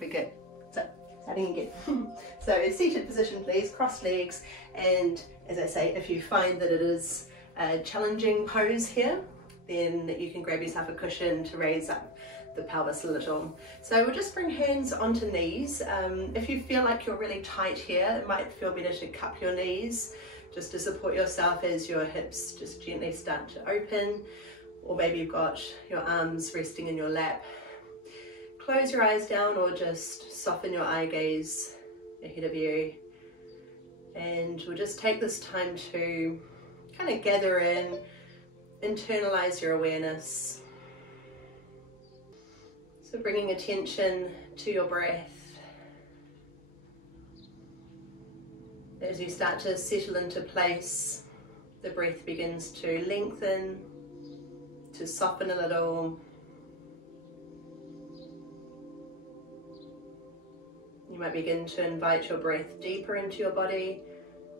we're good. So, starting again. So seated position please, crossed legs, and as I say, if you find that it is a challenging pose here, then you can grab yourself a cushion to raise up the pelvis a little. So we'll just bring hands onto knees. If you feel like you're really tight here, it might feel better to cup your knees just to support yourself as your hips just gently start to open, or maybe you've got your arms resting in your lap. Close your eyes down or just soften your eye gaze ahead of you, and we'll just take this time to kind of gather in, internalize your awareness. So bringing attention to your breath. As you start to settle into place, the breath begins to lengthen, to soften a little. You might begin to invite your breath deeper into your body,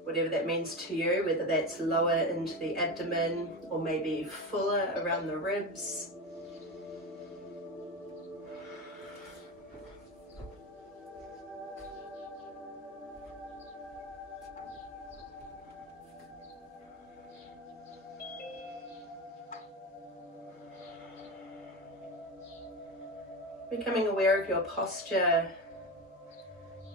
whatever that means to you, whether that's lower into the abdomen or maybe fuller around the ribs. Becoming aware of your posture,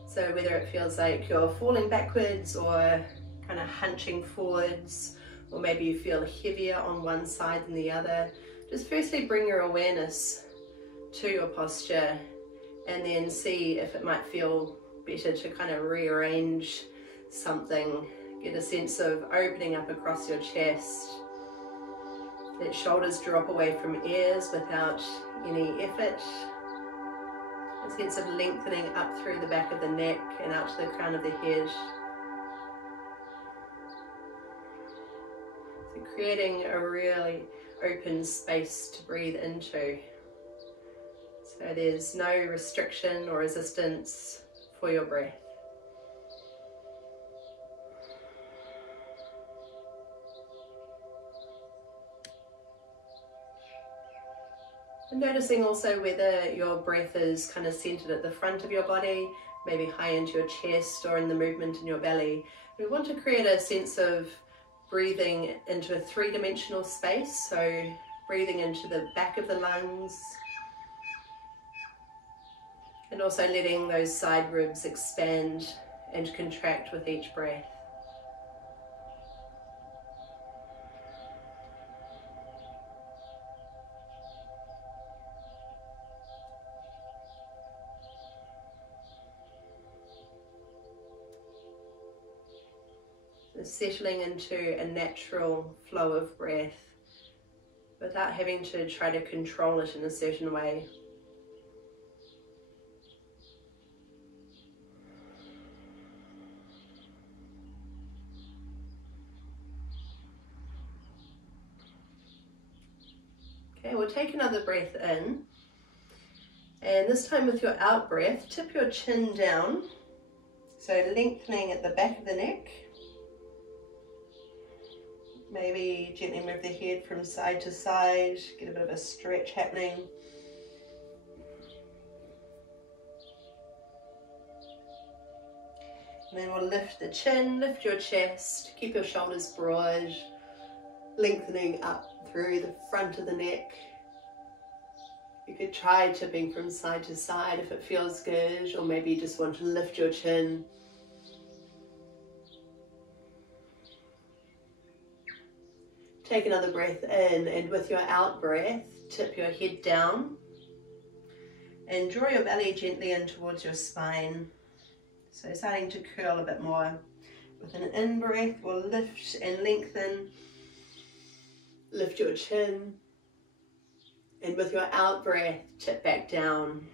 so whether it feels like you're falling backwards or kind of hunching forwards, or maybe you feel heavier on one side than the other, just firstly bring your awareness to your posture and then see if it might feel better to kind of rearrange something. Get a sense of opening up across your chest. Let shoulders drop away from ears without any effort. A sense of lengthening up through the back of the neck and out to the crown of the head. So creating a really open space to breathe into. So there's no restriction or resistance for your breath. And noticing also whether your breath is kind of centered at the front of your body, maybe high into your chest or in the movement in your belly. We want to create a sense of breathing into a three-dimensional space, so breathing into the back of the lungs and also letting those side ribs expand and contract with each breath. Settling into a natural flow of breath without having to try to control it in a certain way. Okay, we'll take another breath in, and this time with your out breath, tip your chin down, so lengthening at the back of the neck. Maybe gently move the head from side to side, get a bit of a stretch happening. And then we'll lift the chin, lift your chest, keep your shoulders broad, lengthening up through the front of the neck. You could try tipping from side to side if it feels good, or maybe you just want to lift your chin. Take another breath in, and with your out breath, tip your head down and draw your belly gently in towards your spine. So starting to curl a bit more. With an in breath, we'll lift and lengthen, lift your chin, and with your out breath, tip back down.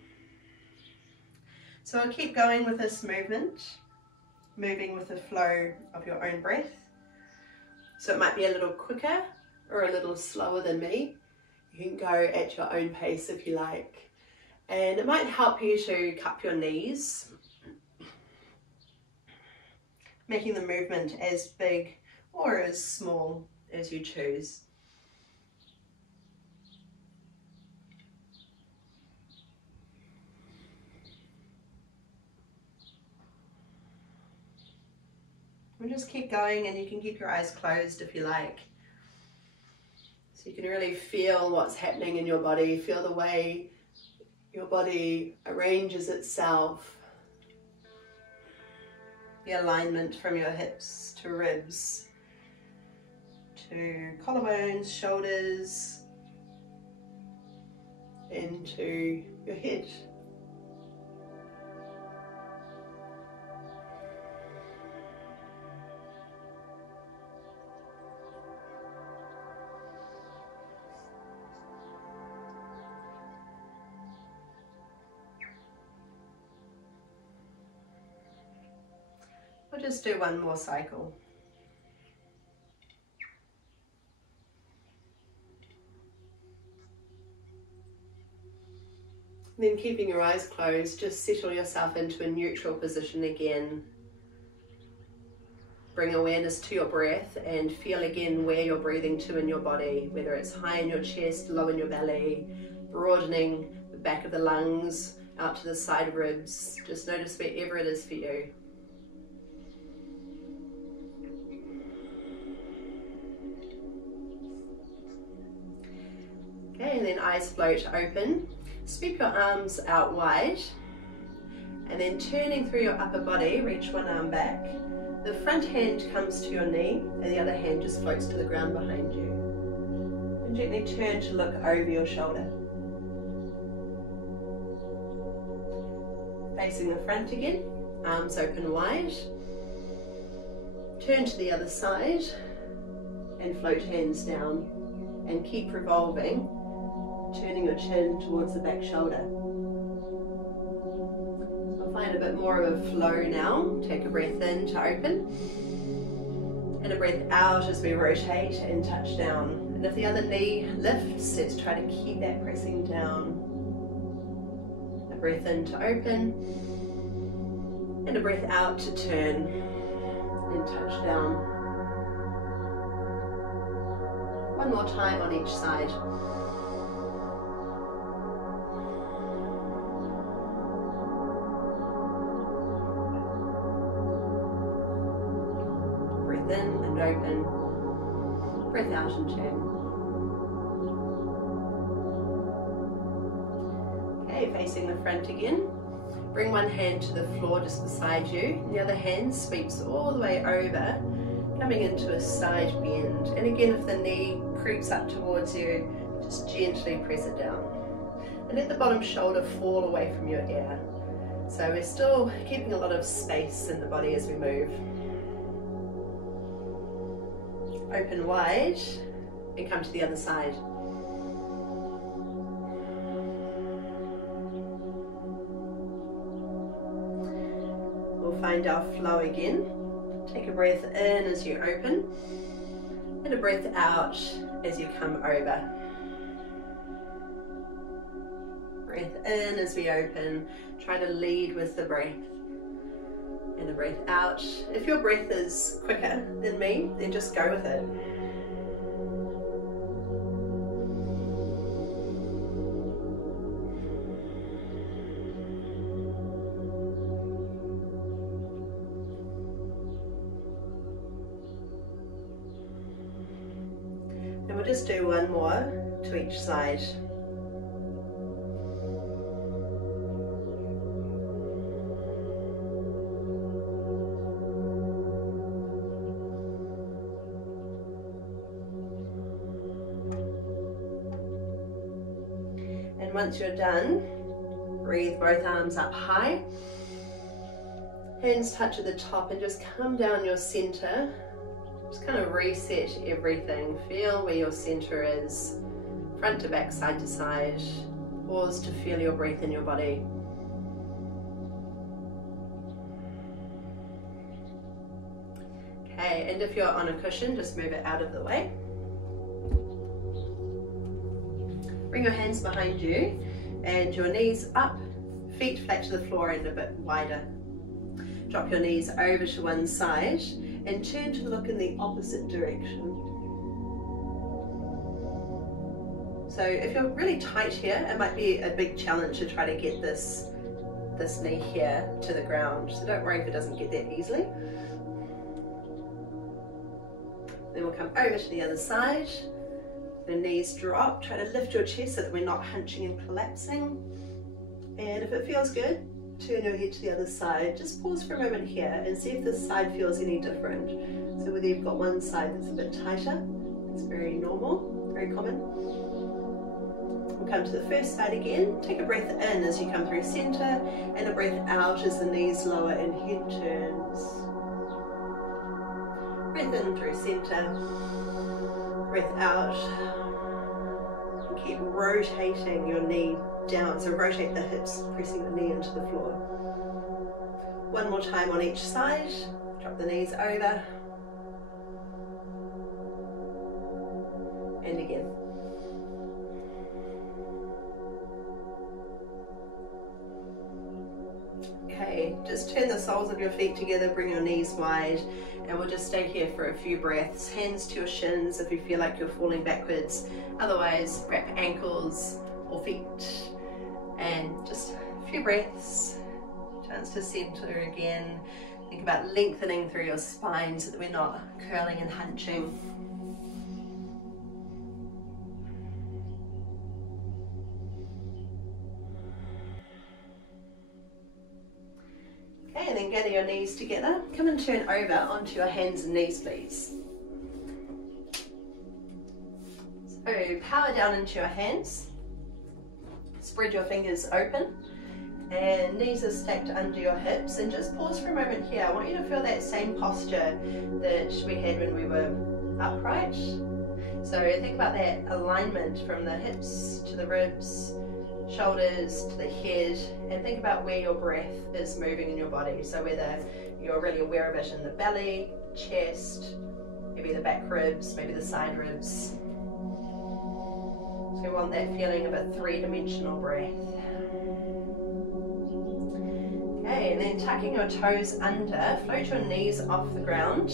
So I'll keep going with this movement, moving with the flow of your own breath. So it might be a little quicker or a little slower than me. You can go at your own pace if you like. And it might help you to cup your knees, making the movement as big or as small as you choose. We'll just keep going, and you can keep your eyes closed if you like. So you can really feel what's happening in your body, feel the way your body arranges itself. The alignment from your hips to ribs, to collarbones, shoulders, into your head. We'll just do one more cycle. Then keeping your eyes closed, just settle yourself into a neutral position again. Bring awareness to your breath and feel again where you're breathing to in your body, whether it's high in your chest, low in your belly, broadening the back of the lungs out to the side ribs. Just notice wherever it is for you. Okay, and then eyes float open. Sweep your arms out wide, and then turning through your upper body, reach one arm back. The front hand comes to your knee, and the other hand just floats to the ground behind you. And gently turn to look over your shoulder. Facing the front again, arms open wide. Turn to the other side, and float hands down, and keep revolving, turning your chin towards the back shoulder. I'll find a bit more of a flow now. Take a breath in to open, and a breath out as we rotate and touch down. And if the other knee lifts, let's try to keep that pressing down. A breath in to open, and a breath out to turn and touch down. One more time on each side. Breath in and open. Breath out and turn. Okay, facing the front again. Bring one hand to the floor just beside you, and the other hand sweeps all the way over, coming into a side bend. And again, if the knee creeps up towards you, just gently press it down. And let the bottom shoulder fall away from your ear. So we're still keeping a lot of space in the body as we move. Open wide and come to the other side. We'll find our flow again. Take a breath in as you open, and a breath out as you come over. Breath in as we open. Try to lead with the breath. And a breath out. If your breath is quicker than me, then just go with it. And we'll just do one more to each side. And once you're done, breathe both arms up high. Hands touch at the top and just come down your center. Just kind of reset everything. Feel where your center is, front to back, side to side. Pause to feel your breath in your body. Okay, and if you're on a cushion, just move it out of the way. Bring your hands behind you and your knees up, feet flat to the floor and a bit wider. Drop your knees over to one side and turn to look in the opposite direction. So if you're really tight here, it might be a big challenge to try to get this knee here to the ground. So don't worry if it doesn't get there easily. Then we'll come over to the other side. The knees drop, try to lift your chest so that we're not hunching and collapsing. And if it feels good, turn your head to the other side. Just pause for a moment here and see if this side feels any different. So whether you've got one side that's a bit tighter, it's very normal, very common. We'll come to the first side again. Take a breath in as you come through center and a breath out as the knees lower and head turns. Breath in through center, breath out. And keep rotating your knee down, so rotate the hips, pressing the knee into the floor. One more time on each side. Drop the knees over. And again. Okay, just turn the soles of your feet together, bring your knees wide, and we'll just stay here for a few breaths. Hands to your shins if you feel like you're falling backwards. Otherwise, wrap ankles or feet. And just a few breaths. Chance to center again. Think about lengthening through your spine so that we're not curling and hunching. Okay, and then gather your knees together. Come and turn over onto your hands and knees, please. So power down into your hands. Spread your fingers open. And knees are stacked under your hips. And just pause for a moment here. I want you to feel that same posture that we had when we were upright. So think about that alignment from the hips to the ribs, shoulders to the head, and think about where your breath is moving in your body. So whether you're really aware of it in the belly, chest, maybe the back ribs, maybe the side ribs. So we want that feeling of a three-dimensional breath. Okay, and then tucking your toes under, float your knees off the ground,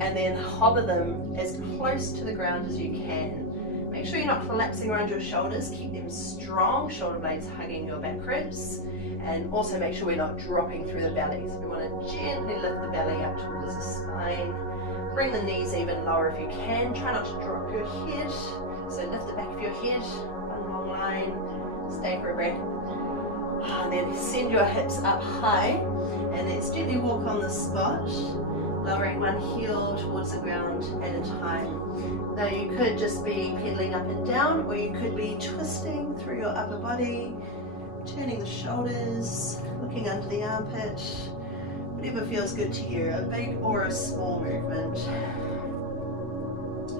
and then hover them as close to the ground as you can. Make sure you're not collapsing around your shoulders, keep them strong, shoulder blades hugging your back ribs, and also make sure we're not dropping through the belly. So we want to gently lift the belly up towards the spine, bring the knees even lower if you can, try not to drop your head, so lift the back of your head, one long line, stay for a breath, and then send your hips up high, and then gently walk on the spot, lowering one heel towards the ground at a time. Now you could just be pedaling up and down, or you could be twisting through your upper body, turning the shoulders, looking under the armpit, whatever feels good to you, a big or a small movement.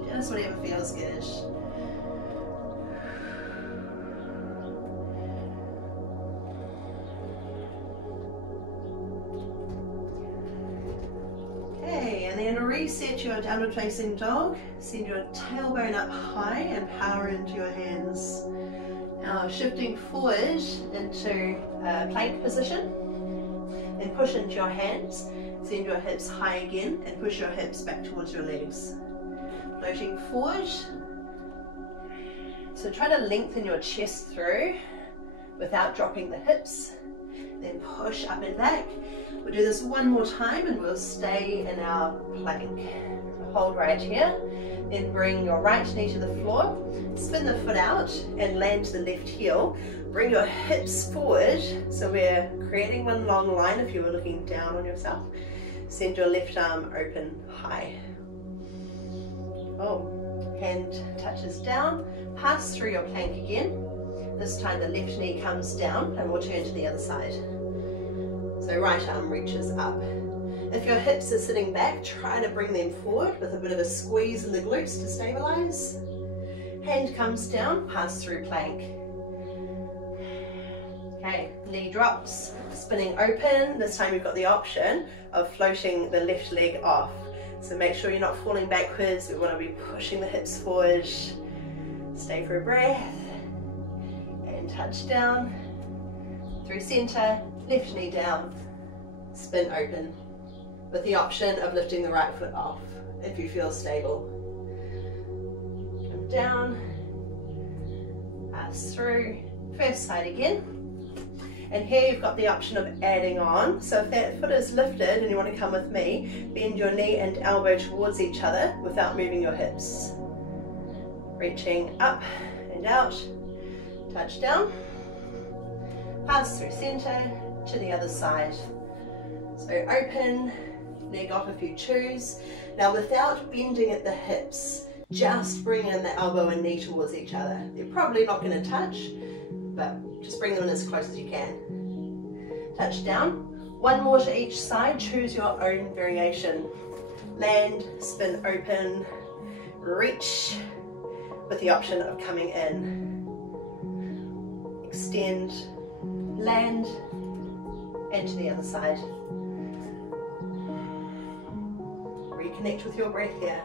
Just whatever feels good. Reset your downward facing dog. Send your tailbone up high and power into your hands. Now shifting forward into plank position. Then push into your hands. Send your hips high again and push your hips back towards your legs. Floating forward. So try to lengthen your chest through without dropping the hips. Then push up and back. We'll do this one more time and we'll stay in our plank. Hold right here, then bring your right knee to the floor, spin the foot out and land to the left heel. Bring your hips forward, so we're creating one long line if you were looking down on yourself. Send your left arm open high. Oh, hand touches down, pass through your plank again. This time the left knee comes down and we'll turn to the other side. So right arm reaches up. If your hips are sitting back, try to bring them forward with a bit of a squeeze in the glutes to stabilize. Hand comes down, pass through plank. Okay, knee drops, spinning open. This time you've got the option of floating the left leg off. So make sure you're not falling backwards. We want to be pushing the hips forward. Stay for a breath. And touch down. Through center, left knee down. Spin open. With the option of lifting the right foot off if you feel stable. Come down. Pass through. First side again. And here you've got the option of adding on. So if that foot is lifted and you want to come with me, bend your knee and elbow towards each other without moving your hips. Reaching up and out, touch down, pass through center to the other side. So open, leg off if you choose. Now without bending at the hips, just bring in the elbow and knee towards each other. They're probably not going to touch, but just bring them in as close as you can. Touch down. One more to each side. Choose your own variation. Land, spin open, reach with the option of coming in. Extend, land, and to the other side. Reconnect with your breath here.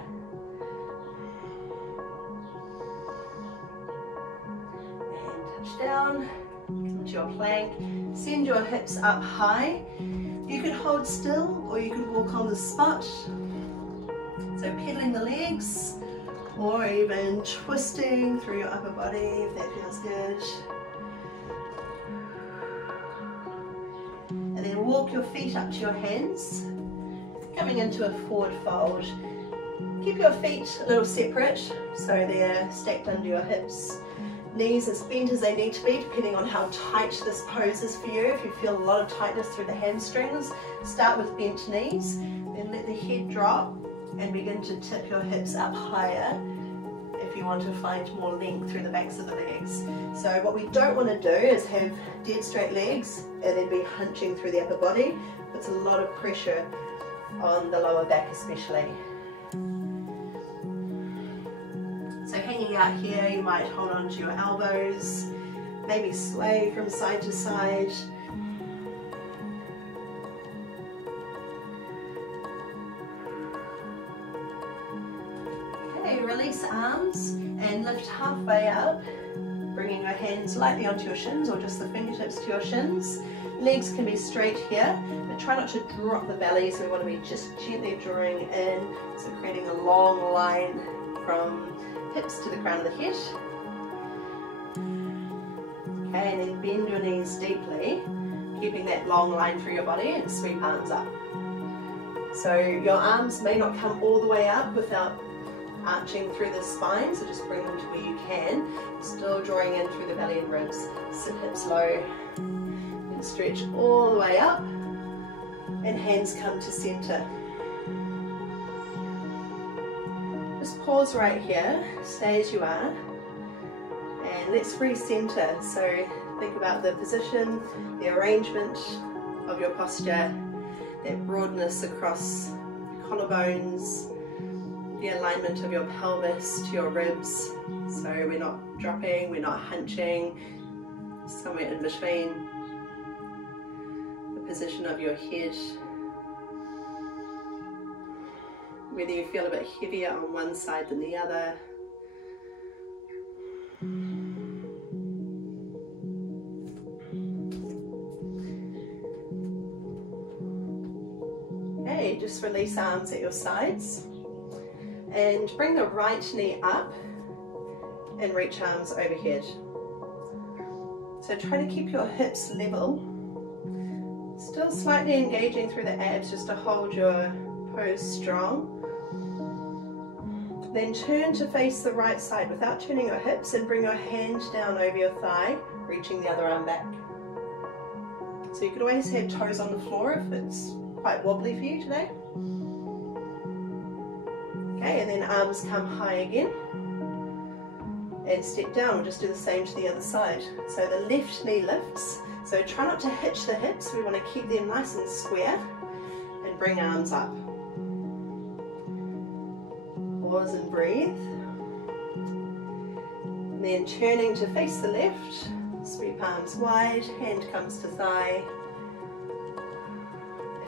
Down, come to your plank, send your hips up high. You could hold still or you could walk on the spot. So pedaling the legs or even twisting through your upper body if that feels good. And then walk your feet up to your hands, coming into a forward fold. Keep your feet a little separate so they're stacked under your hips. Knees as bent as they need to be, depending on how tight this pose is for you. If you feel a lot of tightness through the hamstrings, start with bent knees, then let the head drop and begin to tip your hips up higher if you want to find more length through the backs of the legs. So what we don't want to do is have dead straight legs and then be hunching through the upper body. Puts a lot of pressure on the lower back especially. So hanging out here, you might hold on to your elbows, maybe sway from side to side. Okay, release arms and lift halfway up, bringing your hands lightly onto your shins or just the fingertips to your shins. Legs can be straight here, but try not to drop the belly, so we want to be just gently drawing in, so creating a long line from hips to the crown of the head. Okay, and then bend your knees deeply, keeping that long line through your body, and sweep arms up. So your arms may not come all the way up without arching through the spine, so just bring them to where you can, still drawing in through the belly and ribs. Sit hips low, and stretch all the way up, and hands come to center. Just pause right here, stay as you are, and let's recenter. So think about the position, the arrangement of your posture, that broadness across your collarbones, the alignment of your pelvis to your ribs. So we're not dropping, we're not hunching, somewhere in between. The position of your head. Whether you feel a bit heavier on one side than the other. Okay, just release arms at your sides and bring the right knee up and reach arms overhead. So try to keep your hips level, still slightly engaging through the abs just to hold your pose strong. Then turn to face the right side without turning your hips and bring your hand down over your thigh, reaching the other arm back. So you could always have toes on the floor if it's quite wobbly for you today. Okay, and then arms come high again. And step down, we'll just do the same to the other side. So the left knee lifts, so try not to hitch the hips, we want to keep them nice and square, and bring arms up. Pause and breathe. And then turning to face the left, sweep arms wide, hand comes to thigh.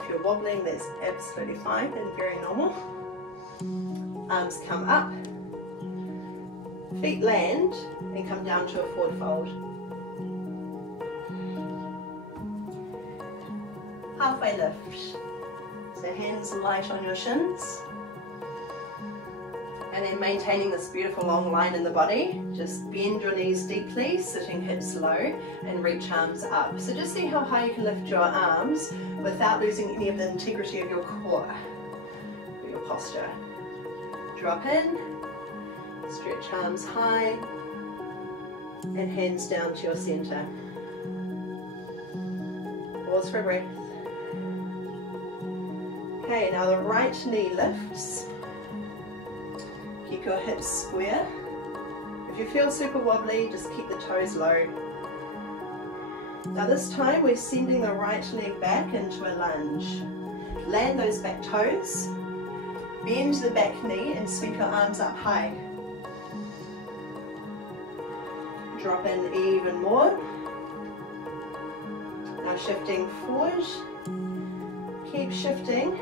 If you're wobbling, that's absolutely fine and very normal. Arms come up, feet land and come down to a forward fold. Halfway lift. So hands light on your shins. And then maintaining this beautiful long line in the body, just bend your knees deeply, sitting hips low, and reach arms up. So just see how high you can lift your arms without losing any of the integrity of your core, or your posture. Drop in, stretch arms high, and hands down to your center. Pause for a breath. Okay, now the right knee lifts. Keep your hips square. If you feel super wobbly, just keep the toes low. Now this time we're sending the right leg back into a lunge. Land those back toes. Bend the back knee and sweep your arms up high. Drop in even more. Now shifting forward. Keep shifting.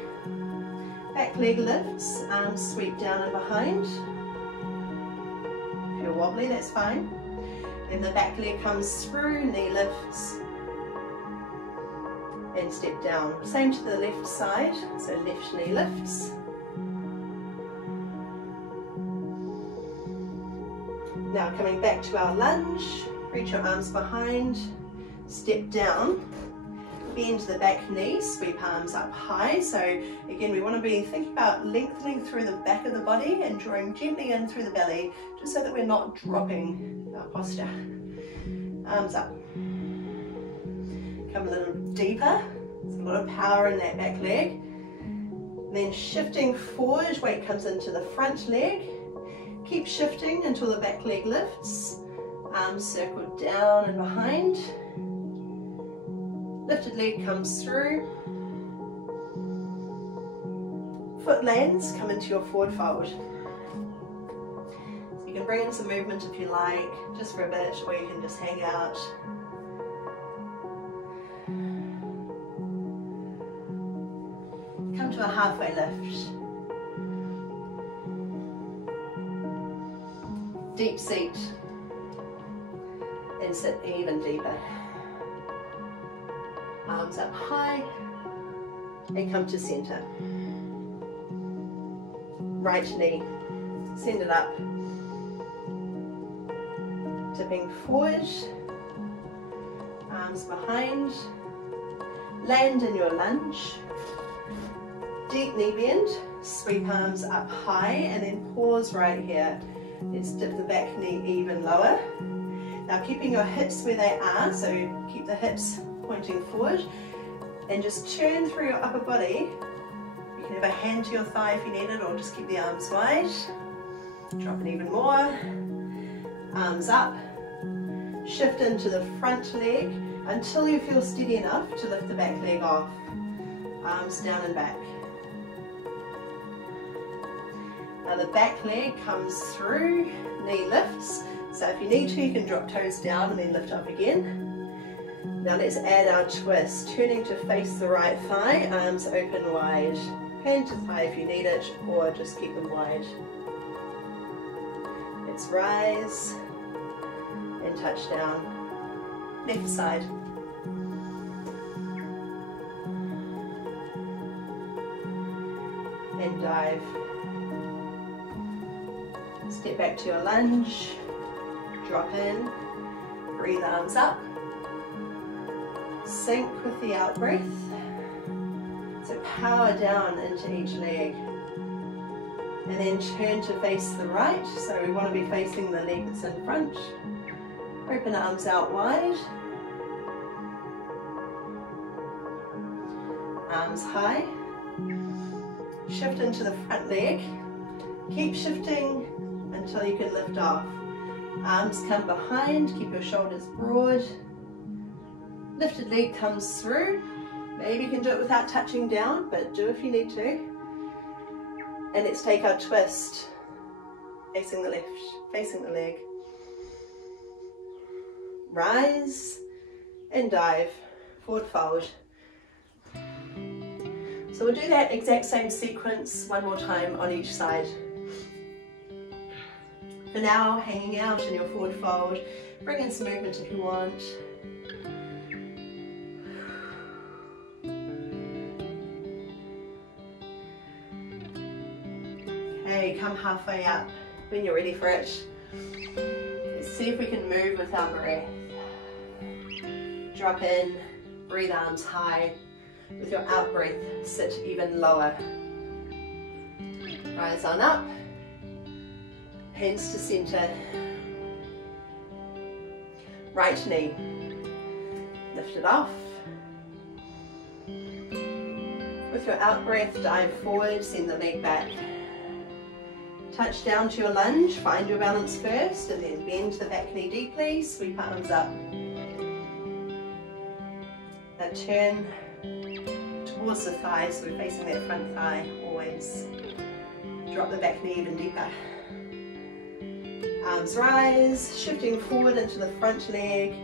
Back leg lifts, arms sweep down and behind. If you're wobbly, that's fine. Then the back leg comes through, knee lifts, and step down. Same to the left side, so left knee lifts. Now coming back to our lunge, reach your arms behind, step down. Bend the back knee, sweep arms up high. So again, we want to be thinking about lengthening through the back of the body and drawing gently in through the belly, just so that we're not dropping our posture. Arms up. Come a little deeper. There's a lot of power in that back leg. Then shifting forward, weight comes into the front leg. Keep shifting until the back leg lifts. Arms circle down and behind. Lifted leg comes through. Foot lands, come into your forward fold. So you can bring in some movement if you like, just for a bit, or you can just hang out. Come to a halfway lift. Deep seat. And sit even deeper. Arms up high and come to center. Right knee, send it up. Tipping forward, arms behind. Land in your lunge. Deep knee bend, sweep arms up high and then pause right here. Let's dip the back knee even lower. Now keeping your hips where they are, so keep the hips pointing forward, and just turn through your upper body. You can have a hand to your thigh if you need it, or just keep the arms wide. Drop it even more. Arms up. Shift into the front leg until you feel steady enough to lift the back leg off. Arms down and back. Now the back leg comes through, knee lifts. So if you need to, you can drop toes down and then lift up again. Now let's add our twist, turning to face the right thigh, arms open wide. Hand to thigh if you need it, or just keep them wide. Let's rise and touch down. Left side. And dive. Step back to your lunge. Drop in. Breathe arms up. Sink with the out breath. So power down into each leg. And then turn to face the right. So we want to be facing the leg that's in front. Open arms out wide. Arms high. Shift into the front leg. Keep shifting until you can lift off. Arms come behind. Keep your shoulders broad. Lifted leg comes through. Maybe you can do it without touching down, but do if you need to. And let's take our twist. Facing the left, facing the leg. Rise and dive, forward fold. So we'll do that exact same sequence one more time on each side. For now, hanging out in your forward fold, bring in some movement if you want. Okay, come halfway up when you're ready for it. Let's see if we can move with our breath. Drop in, breathe arms high. With your out breath, sit even lower. Rise on up, hands to center. Right knee, lift it off. With your out breath, dive forward, send the leg back. Touch down to your lunge, find your balance first, and then bend the back knee deeply, sweep arms up. Now turn towards the thigh, so we're facing that front thigh always. Drop the back knee even deeper. Arms rise, shifting forward into the front leg,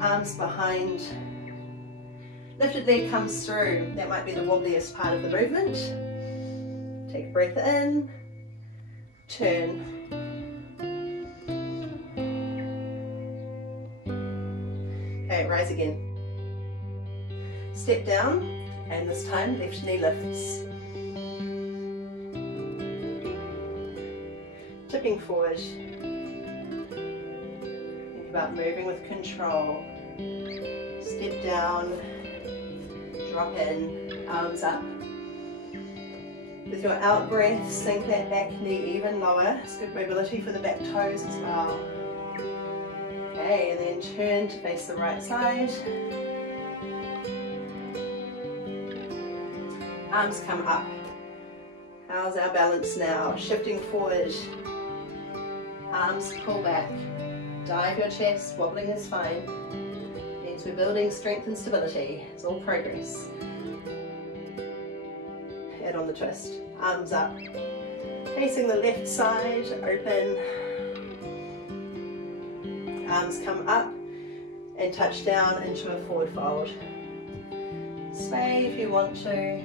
arms behind. Lifted leg comes through, that might be the wobbliest part of the movement. Take a breath in, turn. Okay, rise again. Step down, and this time left knee lifts. Tipping forward. Think about moving with control. Step down, drop in, arms up. With your out breath, sink that back knee even lower. It's good mobility for the back toes as well. Okay, and then turn to face the right side. Arms come up. How's our balance now? Shifting forward. Arms pull back. Dive your chest, wobbling is fine. Means we're building strength and stability. It's all progress. Head on the twist. Arms up. Facing the left side, open. Arms come up and touch down into a forward fold. Sway if you want to.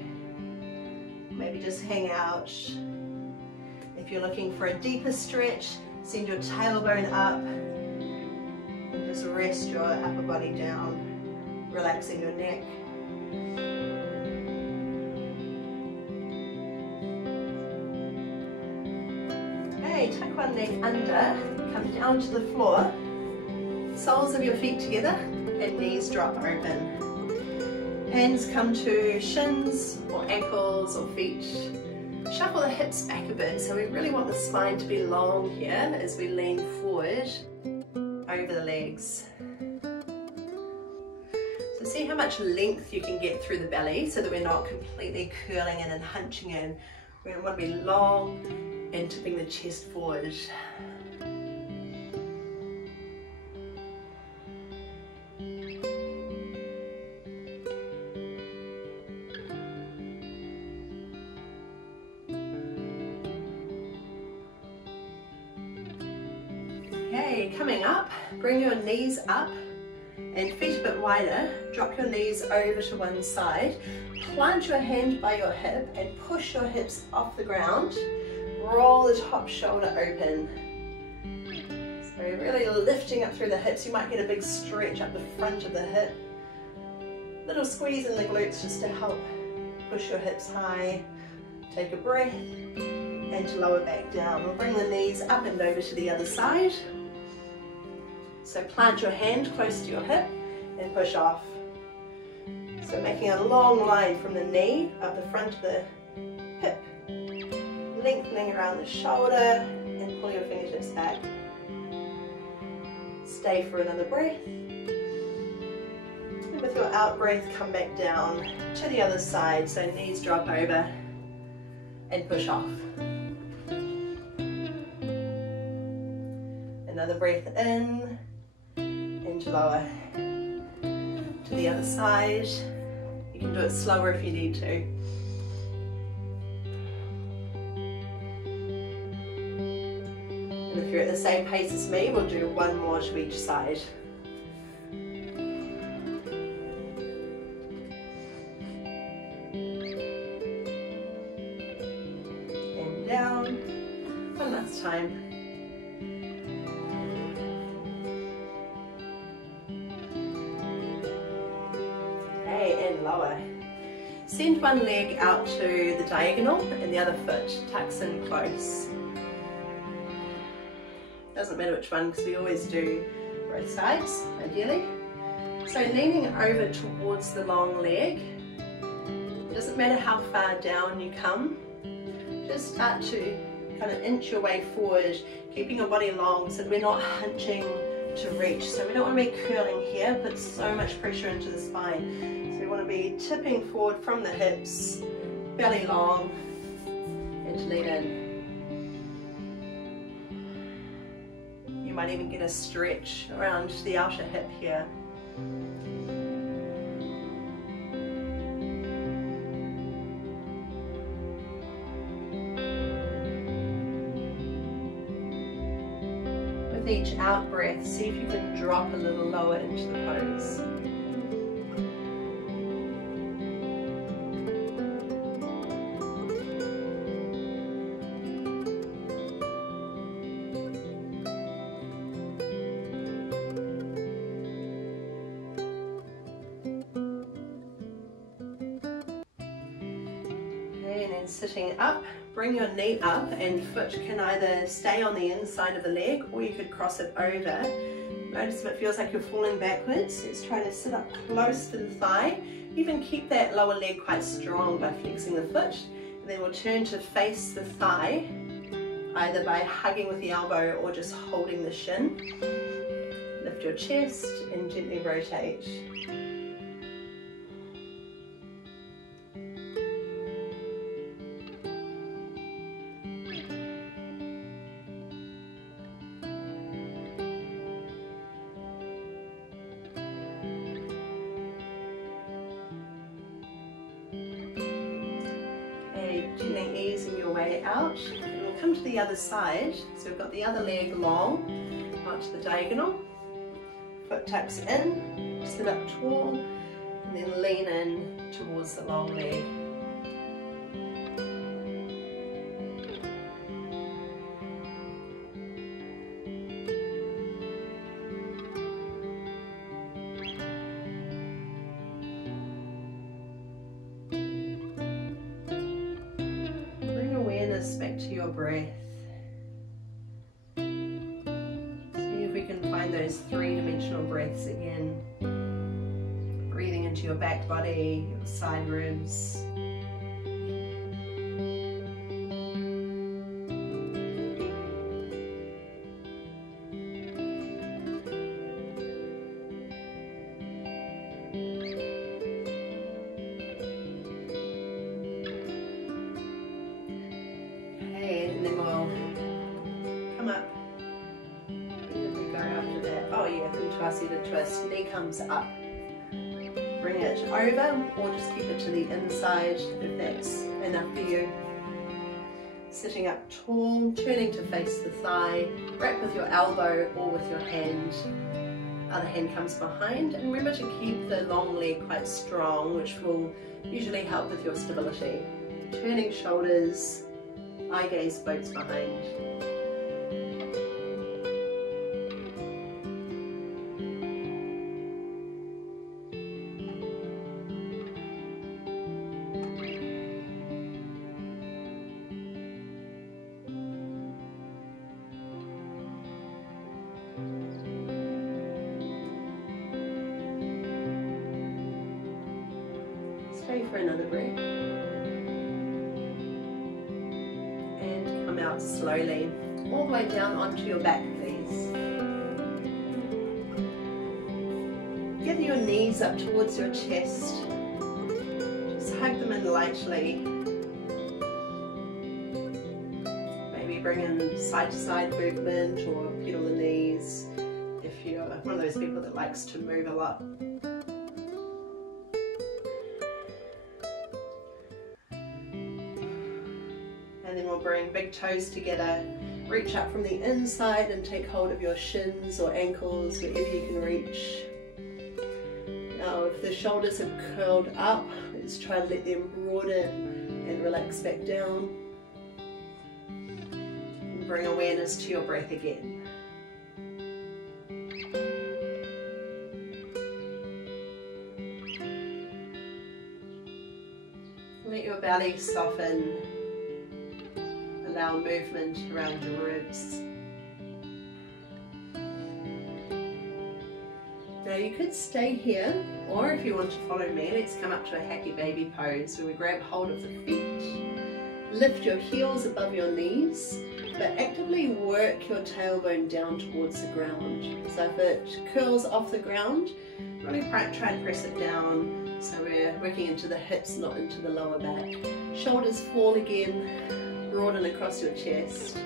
Maybe just hang out. If you're looking for a deeper stretch, send your tailbone up and just rest your upper body down, relaxing your neck. Okay, tuck one leg under, come down to the floor, soles of your feet together and knees drop open. Hands come to shins or ankles or feet. Shuffle the hips back a bit, so we really want the spine to be long here as we lean forward over the legs. So see how much length you can get through the belly so that we're not completely curling in and hunching in. We want to be long and tipping the chest forward. Okay, coming up, bring your knees up and feet a bit wider. Drop your knees over to one side. Plant your hand by your hip and push your hips off the ground. Roll the top shoulder open. So you're really lifting up through the hips. You might get a big stretch up the front of the hip. Little squeeze in the glutes just to help push your hips high. Take a breath and to lower back down. We'll bring the knees up and over to the other side. So plant your hand close to your hip and push off. So making a long line from the knee up the front of the hip, lengthening around the shoulder and pull your fingertips back. Stay for another breath. And with your out breath, come back down to the other side. So knees drop over and push off. Another breath in and lower. To the other side. You can do it slower if you need to. And if you're at the same pace as me, we'll do one more to each side. And down. One last time. Okay, and lower. Send one leg out to the diagonal and the other foot tucks in close. Doesn't matter which one because we always do both sides, ideally. So leaning over towards the long leg, it doesn't matter how far down you come, just start to kind of inch your way forward, keeping your body long so that we're not hunching to reach. So we don't want to be curling here, put so much pressure into the spine. So we want to be tipping forward from the hips, belly long, and to lean in. You might even get a stretch around the outer hip here. With each out breath, see if you can drop a little lower into the pose. And then sitting up, bring your knee up and foot can either stay on the inside of the leg or you could cross it over. Notice if it feels like you're falling backwards. Let's try to sit up close to the thigh. Even keep that lower leg quite strong by flexing the foot. And then we'll turn to face the thigh, either by hugging with the elbow or just holding the shin. Lift your chest and gently rotate. Gently easing your way out, and we'll come to the other side. So we've got the other leg long, out to the diagonal, foot tucks in, sit up tall, and then lean in towards the long leg. Back to your breath. See if we can find those three-dimensional breaths again. Breathing into your back body, your side ribs. And then we'll come up. Where did we go after that? Oh yeah, into twist. Knee comes up. Bring it over, or just keep it to the inside if that's enough for you. Sitting up tall, turning to face the thigh. Wrap with your elbow or with your hand. Other hand comes behind, and remember to keep the long leg quite strong, which will usually help with your stability. Turning shoulders. Eye gaze floats behind. Stay for another breath. Out slowly, all the way down onto your back, please. Get your knees up towards your chest. Just hug them in lightly. Maybe bring in side-to-side movement or pedal the knees if you're one of those people that likes to move a lot. And then we'll bring big toes together, reach up from the inside and take hold of your shins or ankles, wherever you can reach. Now if the shoulders have curled up, let's try to let them broaden and relax back down. And bring awareness to your breath again. belly soften, allow movement around your ribs. Now you could stay here, or if you want to follow me, let's come up to a happy baby pose where we grab hold of the feet, lift your heels above your knees, but actively work your tailbone down towards the ground. So if it curls off the ground, really try and press it down so we're working into the hips, not into the lower back. Shoulders fall again, broaden across your chest.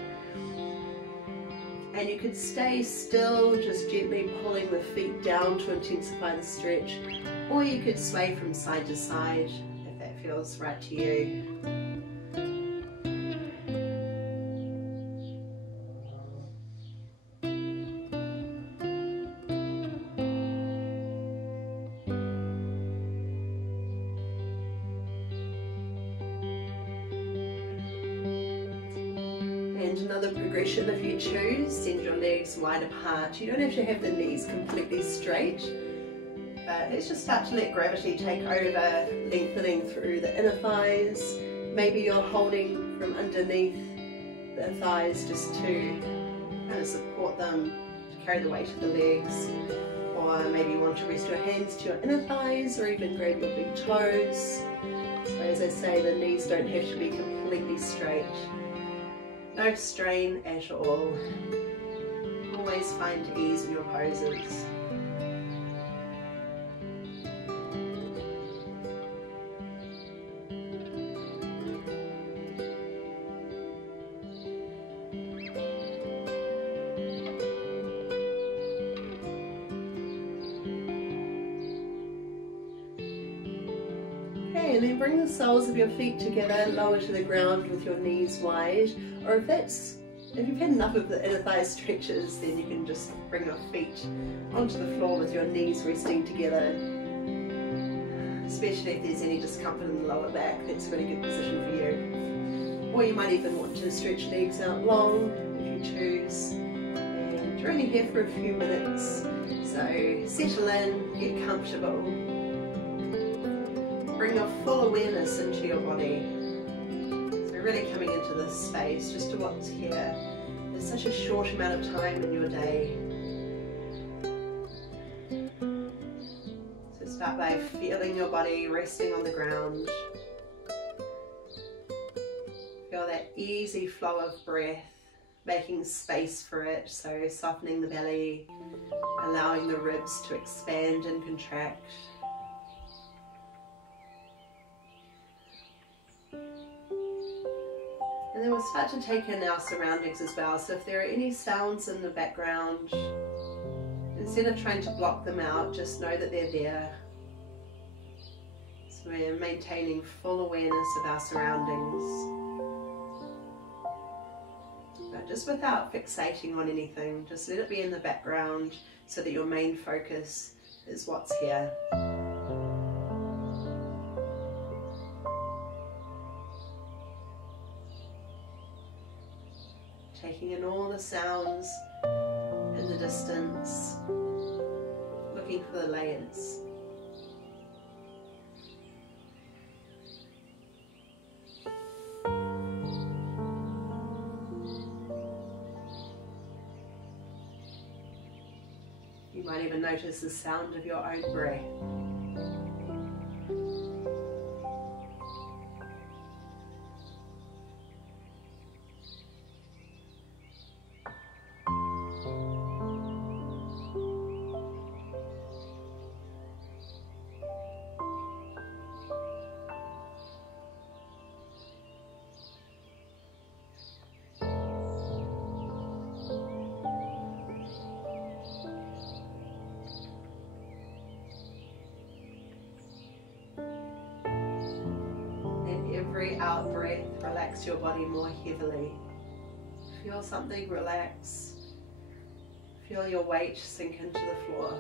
And you could stay still, just gently pulling the feet down to intensify the stretch, or you could sway from side to side if that feels right to you. And another progression, if you choose, send your legs wide apart. You don't have to have the knees completely straight, but let's just start to let gravity take over, lengthening through the inner thighs. Maybe you're holding from underneath the thighs just to kind of support them, to carry the weight of the legs. Or maybe you want to rest your hands to your inner thighs, or even grab your big toes. So as I say, the knees don't have to be completely straight. No strain at all. Always find ease in your poses. Okay, and then bring the soles of your feet together, lower to the ground with your knees wide. Or if you've had enough of the inner thigh stretches, then you can just bring your feet onto the floor with your knees resting together. Especially if there's any discomfort in the lower back, that's a really good position for you. Or you might even want to stretch legs out long if you choose. And you're only here for a few minutes, so settle in, get comfortable. Bring your full awareness into your body. Really coming into this space, just to what's here. There's such a short amount of time in your day. So start by feeling your body resting on the ground. Feel that easy flow of breath, making space for it, so softening the belly, allowing the ribs to expand and contract. And then we'll start to take in our surroundings as well. So if there are any sounds in the background, instead of trying to block them out, just know that they're there. So we're maintaining full awareness of our surroundings. But just without fixating on anything, just let it be in the background so that your main focus is what's here. Taking in all the sounds in the distance, looking for the layers. You might even notice the sound of your own breath. Every out breath, relax your body more heavily. Feel something relax. Feel your weight sink into the floor.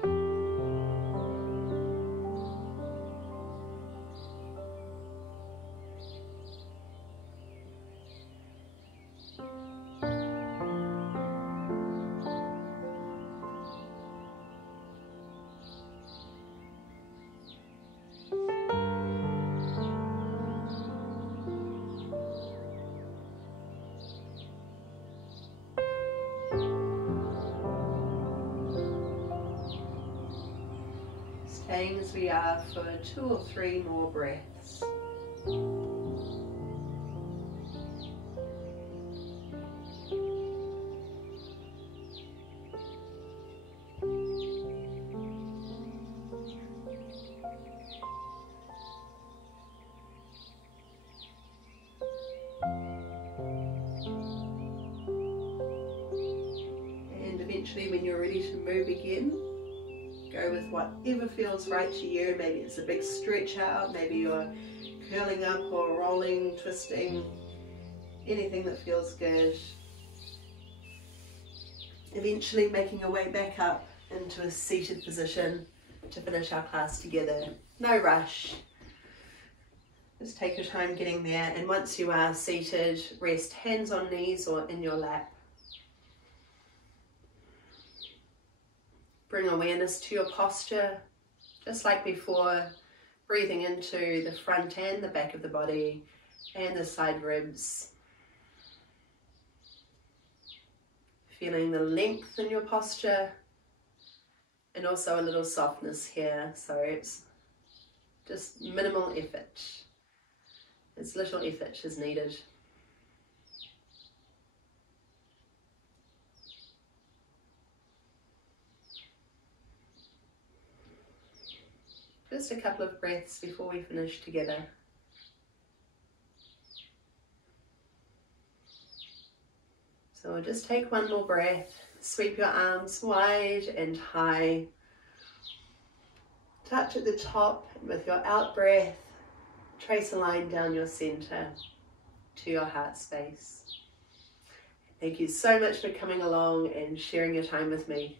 staying as we are for 2 or 3 more breaths. Eventually, when you're ready to move again, go with whatever feels right to you. Maybe it's a big stretch out, maybe you're curling up or rolling, twisting, anything that feels good. Eventually making your way back up into a seated position to finish our class together. No rush. Just take your time getting there, and once you are seated, rest hands on knees or in your lap. Bring awareness to your posture, just like before, breathing into the front and the back of the body and the side ribs. Feeling the length in your posture and also a little softness here, so it's just minimal effort. As little effort as needed. Just a couple of breaths before we finish together. So we'll just take one more breath, sweep your arms wide and high. Touch at the top, and with your out breath, trace a line down your center to your heart space. Thank you so much for coming along and sharing your time with me.